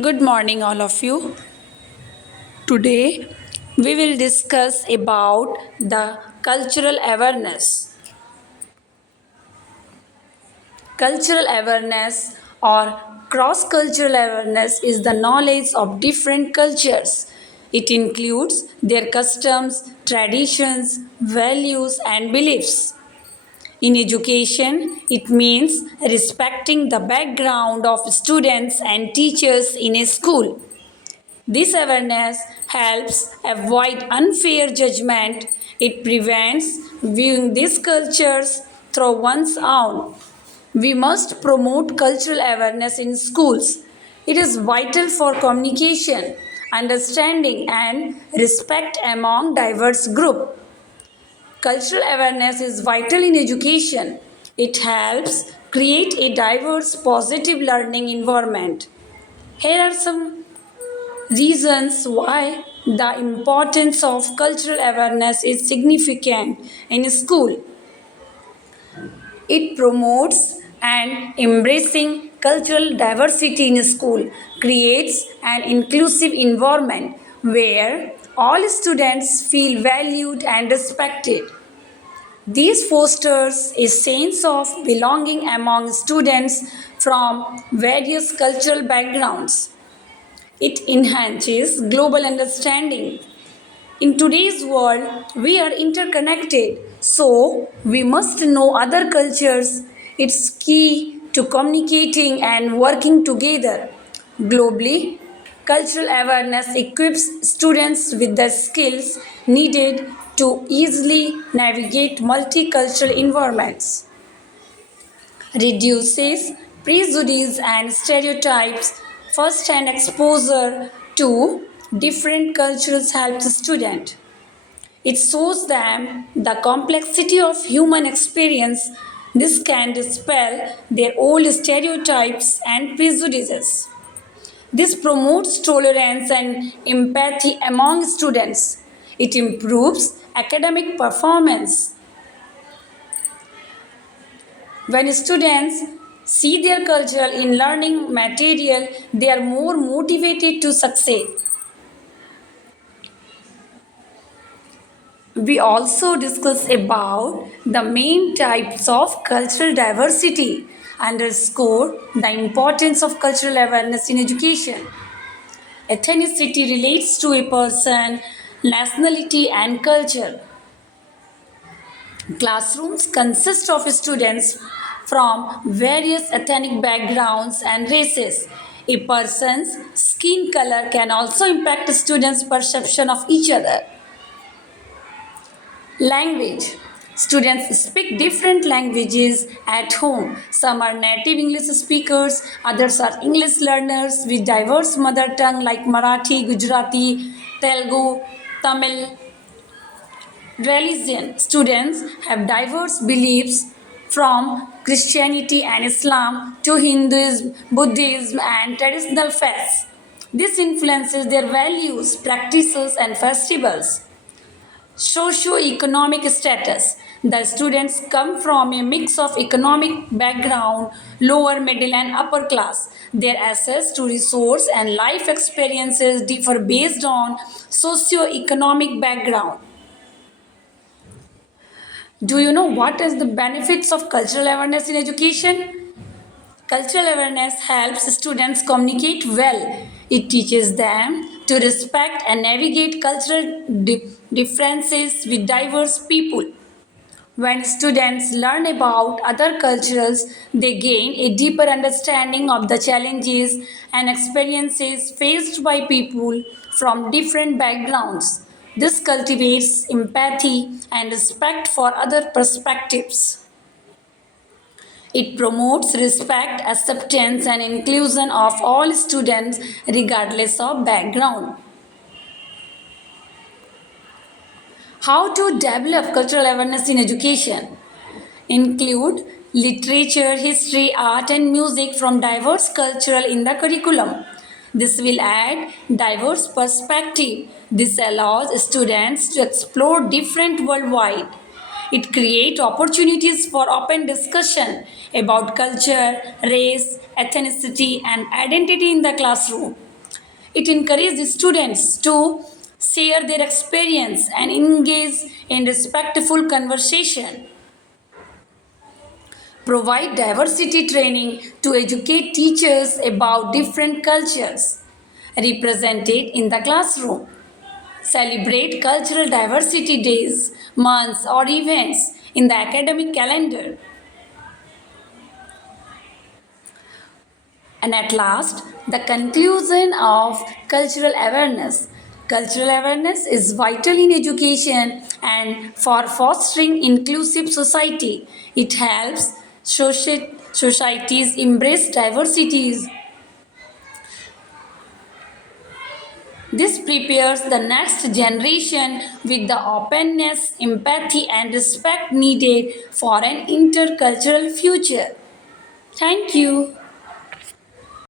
Good morning, all of you. Today, we will discuss about the cultural awareness. Cultural awareness or cross-cultural awareness is the knowledge of different cultures. It includes their customs, traditions, values, and beliefs. In education, it means respecting the background of students and teachers in a school. This awareness helps avoid unfair judgment. It prevents viewing these cultures through one's own. We must promote cultural awareness in schools. It is vital for communication, understanding, and respect among diverse groups. Cultural awareness is vital in education. It helps create a diverse, positive learning environment. Here are some reasons why the importance of cultural awareness is significant in school. It promotes and embracing cultural diversity in school, creates an inclusive environment where all students feel valued and respected. This fosters a sense of belonging among students from various cultural backgrounds. It enhances global understanding. In today's world, we are interconnected, so we must know other cultures. It's key to communicating and working together. Globally, cultural awareness equips students with the skills needed to easily navigate multicultural environments, reduces prejudice and stereotypes. First-hand exposure to different cultures helps students. It shows them the complexity of human experience. This can dispel their old stereotypes and prejudices. This promotes tolerance and empathy among students. It improves academic performance. When students see their culture in learning material, they are more motivated to succeed. We also discuss about the main types of cultural diversity, underscore the importance of cultural awareness in education. Ethnicity relates to a person, nationality, and culture. Classrooms consist of students from various ethnic backgrounds and races. A person's skin color can also impact students' perception of each other. Language. Students speak different languages at home. Some are native English speakers, others are English learners with diverse mother tongue like Marathi, Gujarati, Telugu, Tamil. Religion. Students have diverse beliefs from Christianity and Islam to Hinduism, Buddhism, and traditional faiths. This influences their values, practices, and festivals. Socio-economic status. The students come from a mix of economic background, lower, middle, and upper class. Their access to resource and life experiences differ based on socio-economic background. Do you know what is the benefits of cultural awareness in education? Cultural awareness helps students communicate well. It teaches them to respect and navigate cultural differences with diverse people. When students learn about other cultures, they gain a deeper understanding of the challenges and experiences faced by people from different backgrounds. This cultivates empathy and respect for other perspectives. It promotes respect, acceptance, and inclusion of all students regardless of background. How to develop cultural awareness in education? Include literature, history, art, and music from diverse cultural in the curriculum. This will add diverse perspective. This allows students to explore different worldwide. It creates opportunities for open discussion about culture, race, ethnicity, and identity in the classroom. It encourages students to share their experience and engage in respectful conversation. Provide diversity training to educate teachers about different cultures represented in the classroom. Celebrate cultural diversity days, months, or events in the academic calendar. And at last, the conclusion of cultural awareness. Cultural awareness is vital in education and for fostering inclusive society. It helps societies embrace diversities. This prepares the next generation with the openness, empathy, and respect needed for an intercultural future. Thank you.